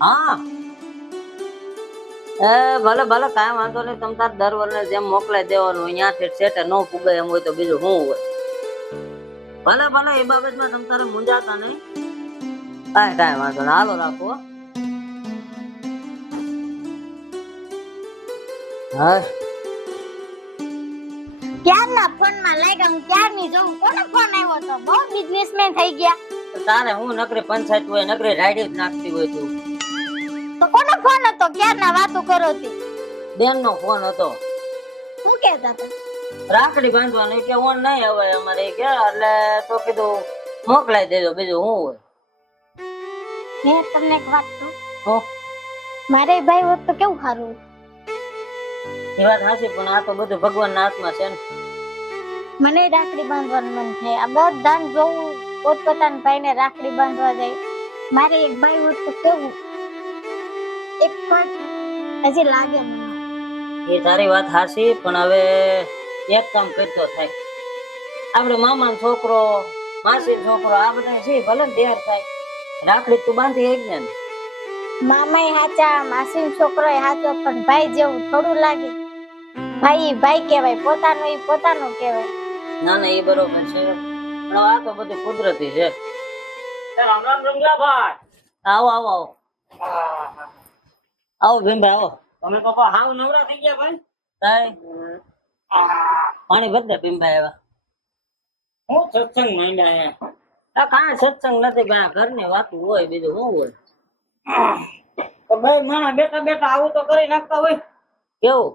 હા એ ભલે ભલે કાંઈ વાંધો નહીં. તમ તાર દર વર્ષે જેમ મોકલાઈ દેવાનું અહીંયાથી સેટે ન પુગે એમ હોય તો બીજું શું હોય. ભલે ભલે એ બાબતમાં તમ તારે મૂંઝાતા નહીં. કાંઈ વાંધો નહીં. હાલો રાખો. હા ક્યારના ફોનમાં લાગ્યા હું ક્યારની જોઉં કોનો ફોન આવ્યો તો બહુ બિઝનેસમેન થઈ ગયા. તારે હું નકરી પંચાયત હોય નકરી રાઈડી જ નાખતી હોય તું. તો કોનો ફોન હતો ક્યારના વાતો કરો તી? બેન નો ફોન હતો. શું કહેતા હતા? રાખડી બાંધવાની કે ઓન નહીં આવે અમારે કે એટલે તો કીધું મોકલાઈ દેજો બીજું શું હોય. મેં તમને એક વાત કહું, હો મારે ભાઈ હોત તો કેવું સારું. એ વાત હાચી પણ આ તો બધું ભગવાનના હાથમાં છે ને. મને રાખડી બાંધવાનું મન થાય. આ બધાને જોવું પોતપોતાના ભાઈને રાખડી બાંધવા જાય. મારે એક ભાઈ હોત તો કેવું. એક પણ હજી લાગે મને. એ તારી વાત હાચી પણ હવે એક કામ કરતો થાય. આપડે મામાનો છોકરો માસીનો છોકરો આ બધા છે ભલે ને તૈયાર થાય. રાખડી તું બાંધી એક ને. મામાય હાચા માસીનો છોકરો હાચો પણ ભાઈ જેવું થોડું લાગે. ભાઈ ભાઈ કહેવાય, પોતાનો ઈ પોતાનો કહેવાય. ના ના એ બરોબર છે પણ આ તો બધું કુદરતી છે. રામ રામ રંગલાભાઈ. આવો આવો આવો આવો ભીમભાઈ આવો. તમે પપ્પા હાવ નવરા થઈ ગયા ભાઈ. કાંઈ પાણી ભર દે ભીમભાઈ આવ્યા. હું સત્સંગ માંડ્યા આ કાંઈ સત્સંગ નથી ભાઈ ઘરની વાતું હોય બીજું શું હોય. તો ભાઈ માણા બેઠા બેઠા આવું તો કરી નાખતા હોય. કેવું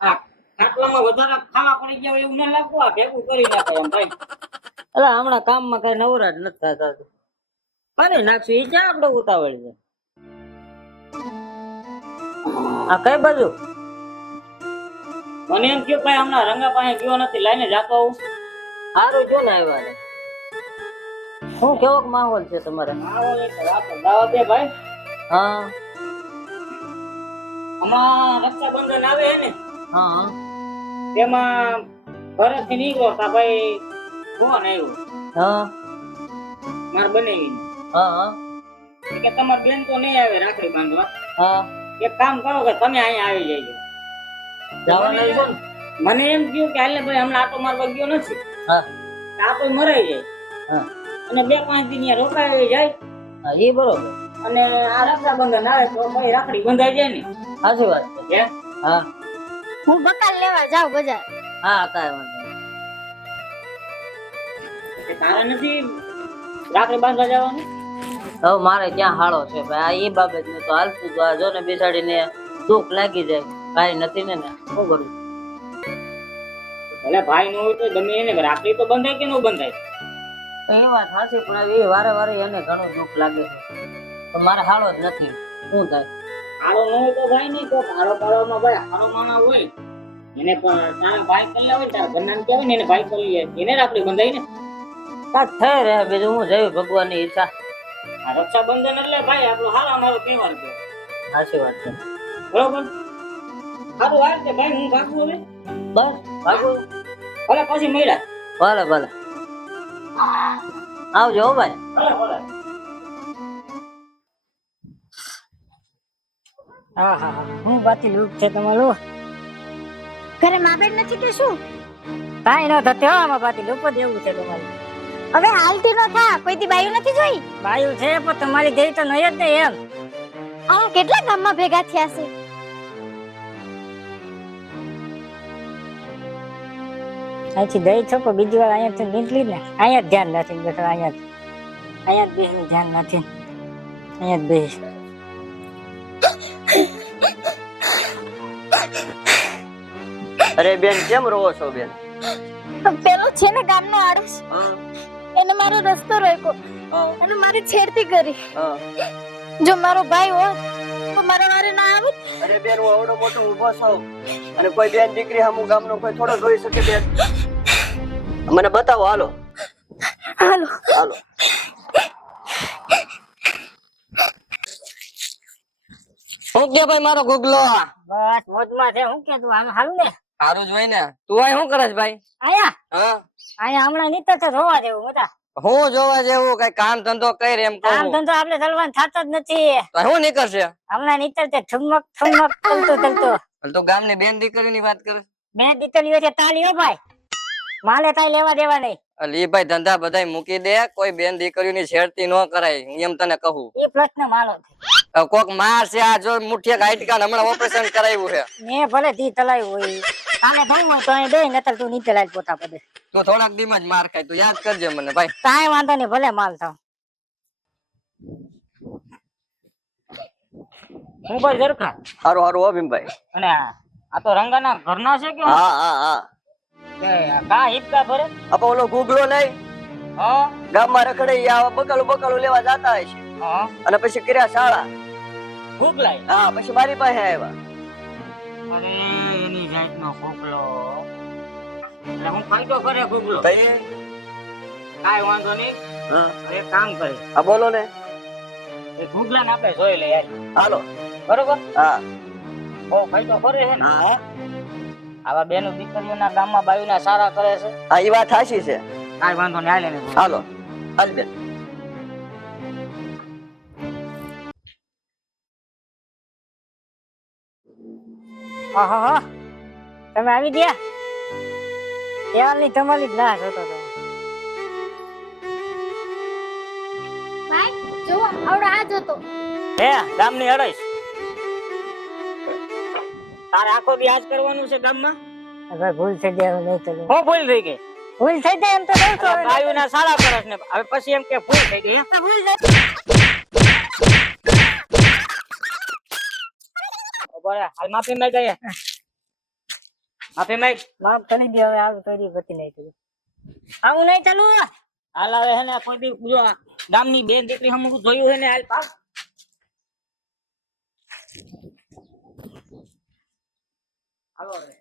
આ ખાટલામાં વધારે ખાલા પડી ગયા હોય એવું ના લાગતું. આ ભેગું કરી નાખે એમ ભાઈ. એટલે હમણાં કામમાં કઈ નવરા જ નથી થતા. કરી નાખશું એ ક્યાં આપડે ઉતાવળ છે. આ કઈ બાજુ મને એમ થયું ભાઈ હમણાં રંગા પાસે ગયો નથી લઈને જાતો આવું. સારું જો ને આવ્યા. શું કેવો માહોલ છે તમારે? આવો એક રાત દાવત દે ભાઈ. હા હમણાં રક્ષાબંધન આવે હે ને હા તેમાં ઘરેથી નીકળો તા ભાઈ ફોન આવ્યો હા માર બનેવી હા હા કે તમાર બેન તો નહીં આવે રાખડી બાંધવા. હા એક કામ કરો કે તમે અહીંયા આવી જજો. જવાના છે ને? મને એમ થયું કે હાલે ભાઈ હમણાં આટો મારવા ગયો નથી. હા આ તો મરાઈ જાય હા અને 2-5 દી ત્યાં રોકાઈ જાય હા એ બરોબર. અને આ રક્ષાબંધન આવે તો ભાઈ રાખડી બંધાઈ જાય ને. સાચી વાત છે. હે? હા હું બકાલ લેવા જાઉં બજાર. હા કાંઈ વાંધો નહીં. કે તારે નથી રાખડી બાંધવા જવાનું? હવે મારે ક્યાં હાળો છે ભાઈ. આ એ બાબત ને તો હાલતું તો આ જો ને બિસાડીને દુઃખ લાગી જાય. કાંઈ નથી ને શું કરું. ભલે ભાઈ ન હોય તો ગમે એને રાખડી તો બંધાય કે ન બંધાય? એ વાત સાચી પણ હવે એ વારે વારે એને ઘણું દુઃખ લાગે છે. તો મારે હાળો જ નથી. શું થાય? હારો ન હોય તો ભાઈ નહીં તો હારો પાડવામાં ભાઈ હારો માણા હોય એને પણ તારા ભાઈ કરી હોય તારા ઘરના કહેવાય ને એને ભાઈ કરી એને રાખડી બંધાય ને. કાંઈક થઈ રહે બીજું હું જયું ભગવાનની ઈચ્છા. આ રક્ષાબંધન એટલે ભાઈ આપણો હારો મારો તહેવાર છે. સાચી વાત છે. બરોબર સારું હાલ છે ભાઈ હું ભાગું હવે. બસ ભાગો. ભલે પછી મળ્યા. ભલે ભલે આવજો હો ભાઈ. ભલે ભલે. હા હા હા હું બાકી લૂક છે તમારું. ઘરે મા બેન નથી કે શું? કાંઈ ન થતે હો આમાં બાકી લૂક જ એવું છે તમારું. હવે હાલતી નો થા કોઈ દી બાયું નથી જોઈ. બાયું છે પણ તમારી જેવી તો નહીં જ ને એમ. આ કેટલા ગામમાં ભેગા થયા છે. અહીંથી દઈ છો પણ બીજી વાર અહીંયાથી નીકળી ને અહીંયા જ ધ્યાન નથી બેઠો. અહીંયા જ બેસનું ધ્યાન નથી. અહીંયા જ બેસ. અરે બેન કેમ રોવો છો બેન? પેલો છે ને ગામનો આડસ એને મારો રસ્તો રોક્યો અને મારી છેડતી કરી. જો મારો ભાઈ હોત તો મારા વારે ના આવે. અરે બેન હું આવડો મોટો ઊભો છું અને કોઈ બેન દીકરી હમું ગામનો કોઈ થોડો જોઈ શકે બેન? મને બતાવો હાલો હાલો હાલો. શું કે ભાઈ મારો ગુગલો? બસ મોજમાં છે. હું કે તું આમ હાલું ને સારું જ હોય ને. તું અહીં શું કરે છે ભાઈ? આયા હા આયા હમણાં નીકળ તો જોવા જેવું બધા. હું જોવા જેવું કઈ કામ ધંધો કર એમ કામ કહું ધંધો આપણે ચલવાનું થતો જ નથી. તો હું નીકળશે હમણાં નીકળતે ઠુમક ઠુમક ચાલતો. તો ગામની બેન દીકરીની વાત કરે બે દીકરીઓ છે તાળીઓ ભાઈ, માલે કાંઈ લેવા દેવા નહીં. અલી ભાઈ ધંધા બધાય મૂકી દે, કોઈ બેન દીકરીઓની છેડતી ન કરાય એમ તને કહું. એ પ્રશ્ન મારો છે. હવે કોક માર છે આ જો મુઠિયા ગાઈટકા હમણાં ઓપરેશન કરાવ્યું છે. મેં ભલે ધી તલાવ્યું હોય, કાલે થયું હોય તો અહીં દઈ, નતર તું નીચે લાજ પોતા પડે. તું થોડાક દીમાં જ માર ખાય, તું યાદ કરજે મને ભાઈ. કાંઈ વાંધો નહીં, ભલે માલ થાવ. હું ભાઈ ઝરખા હારું હારું હો ભીમભાઈ. અને આ તો રંગાના ઘરના છે કે હા હા હા કા હિપકા ભરે આપો ઓલો ગુગલો નહીં હા ગામમાં રખડે ઈ આવા બકાલું લેવા જતા હશે હા અને પછી કર્યા શાળા. ભૂખલાય હા પછી મારી પાસે આવ્યા. અરે એની જાતનો ભૂખલો એટલે હું ફાયદો કરે ભૂખલો તઈ કાઈ વાંધો નહીં. હા એક કામ કરે હા બોલો ને. એ ભૂખલાને આપણે જોઈ લઈએ યાર. હાલો. બરોબર હા બહુ ફાયદો કરે છે ને હા આવા બેનો દીકરીઓના ગામમાં બાયુના સારા કરે છે. હા ઈ વાત સાચી છે. કાઈ વાંધો નહીં હાલે ને હાલો હાલ બેન. આહા, તમે આવી ગયા? ત્યારની તમારી જ લાશ હતો તો. ભાઈ જો આવડો આ જોતો. હે ગામની અડાઈશ તારે આખો દી આજ કરવાનું છે ગામમાં. હવે ભૂલ થઈ જાય, હવે નહીં ચલું. હું ભૂલ થઈ ગઈ ભૂલ થઈ જાય એમ તો કહું છું હવે. બાયુના સારા કરે છે ને હવે પછી એમ કે ભૂલ થઈ ગઈ હે? ભૂલ જાય. બરાબર હાલ માફી માંગ ગઈ માફી માંગ માફ કરી દે હવે, આવું કરી ગતિ નહીં થયું. આવું નહીં ચાલુ. હાલ આવે હે ને કોઈ દી જો આ ગામની બેન દીકરી હમું જોયું હે ને હાલ પાસ હાલો હવે.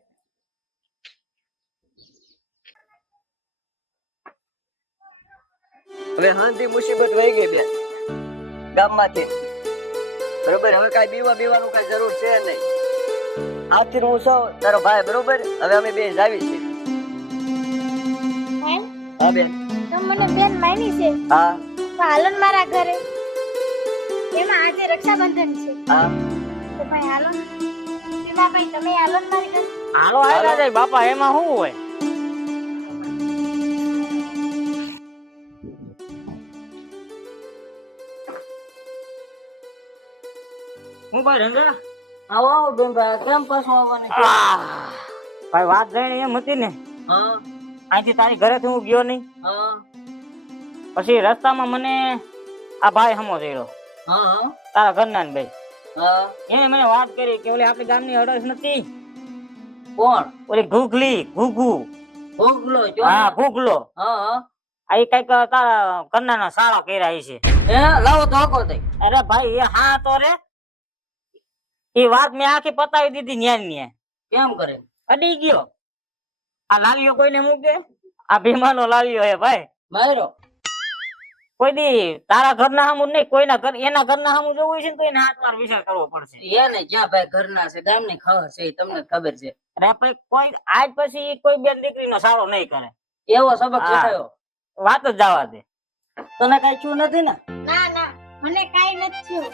હવે હાંધી મુસીબત વહી ગઈ બેન ગામમાંથી. બરોબર હવે કાઈ બીવાનું કાઈ જરૂર છે નહીં. આજથી હું સૌ તારો ભાઈ બરોબર. હવે અમે બે જાવી છે. ભાઈ હા બેન. તમે મને બેન માની છે હા તો હાલો ને મારા ઘરે. એમાં આજે રક્ષાબંધન છે હા તો ભાઈ હાલો ને. એમાં ભાઈ તમે હાલો ને મારી ઘરે. હાલો આયલા જાય બાપા એમાં શું હોય. હું ભાઈ રંગા આવો આવો બેન ભાઈ, કેમ પાછું આવવાની છે? ભાઈ વાત જાણે એમ હતી ને હા અહીંથી તારી ઘરેથી હું ગયો નહીં હા પછી રસ્તામાં મને આ ભાઈ હમો જોયો હા તારા ઘરના ને ભાઈ હા. એને મને વાત કરી કે ઓલી આપણી ગામની અડસ નથી કોણ? ઓલી ઘૂઘલી ઘૂઘુ ભોગલો જો. હા ઘૂઘલો હા હા. આ ઈ કઈક તારા ઘરના સારા કર્યા છે. એ લાવો તો હકો તઈ. અરે ભાઈ એ હા તો રે એ વાત મેં આખી પતાવી દીધી ન્યા ને ન્યા. કેમ કરે? અડી ગયો આ લાલિયો કોઈને મૂકે આ ભીમાનો લાલિયો હે ભાઈ. માર્યો? કોઈ દી તારા ઘરના સામું નહીં કોઈના ઘર એના ઘરના સામું જોવું હોય છે ને તો એને હાથ વાર વિચાર કરવો પડશે. એને ક્યાં ભાઈ ઘરના છે, ગામની ખબર છે, એ તમને ખબર છે. અરે ભાઈ કોઈ આજ પછી કોઈ બેન દીકરીનો સારો નહીં કરે. એવો સબક હા. શીખાયો. વાત જ જવા દે. તને કઈ છું નથી ને? ના ના મને કાઈ નથી થયું.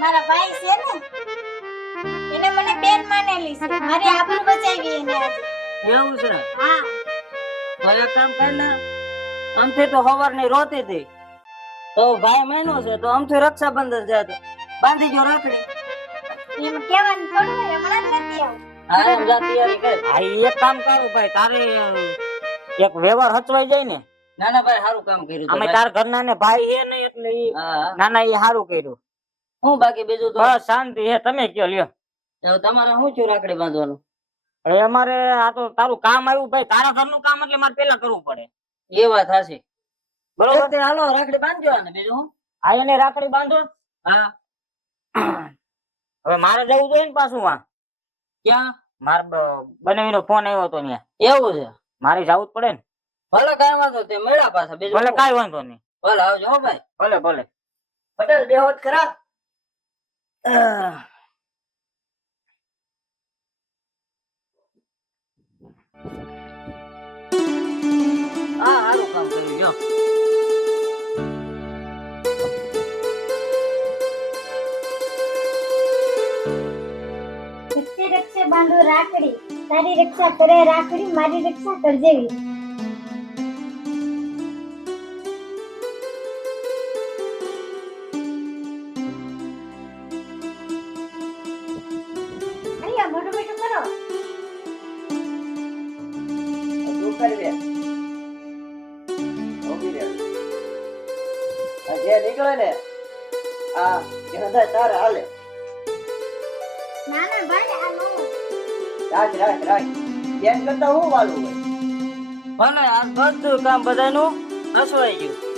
મારા ભાઈ છે ને એને મને બેન માનેલી છે. મારી આબરૂ બચાવી એને આજે. એવું છે? હા તો એક કામ કર ને, આમથી તો હવાર ની રોતી હતી તો ભાઈ મહિનો છે તો આમથી રક્ષાબંધન છે તો બાંધી જો રાખડી. એમ કહેવાનું થોડું હોય. હમણાં જ નથી આવું. હા એમ જા તૈયારી કર. હા ઈ એક કામ કરું ભાઈ તારે એક વ્યવહાર હચવાઈ જાય ને. ના ના ભાઈ સારું કામ કર્યું. અમે તારા ઘરના ને ભાઈ છે ને એટલે ઈ હા નાના ઈ સારું કર્યું. હું બાકી બીજું તો બસ શાંતિ હે તમે કયો લ્યો. હવે તમારે શું છું રાખડી બાંધવાનું? હવે અમારે આ તો તારું કામ આવ્યું ભાઈ તારા ઘરનું કામ એટલે મારે પેલા કરવું પડે. એ વાત હાચી. બરોબર તે હાલો રાખડી બાંધજો ને બીજું હું. આ એને રાખડી બાંધો. હા હવે મારે જવું જોઈએ ને પાછું આ ક્યાં? માર બનાવીનો ફોન આવ્યો હતો ત્યાં એવું છે? મારે જવું જ પડે ને. ભલે કઈ વાંધો તે મળ્યા પાછા બીજું ભલે હું. કાંઈ વાંધો નહીં. ભલે આવજો હો ભાઈ. ભલે ભલે. પટેલ બે હોત ખરા. હા સારું કામ કર્યું જો. રક્ષે રક્ષે બાંધો રાખડી, તારી રક્ષા કરે રાખડી, મારી રક્ષા કરજે વીર. અહીંયા મોઢું મીઠું કરો. તું કરવે ઊભી રહે. આ જે નીકળે ને આ બધા તારે હાલે. ના ના ભાઈ આ નો. રાખ રાખ રાખ બેન કરતા હું વાલું હોય. ભલે આ બધું કામ બધાનું રસવાઈ ગયું.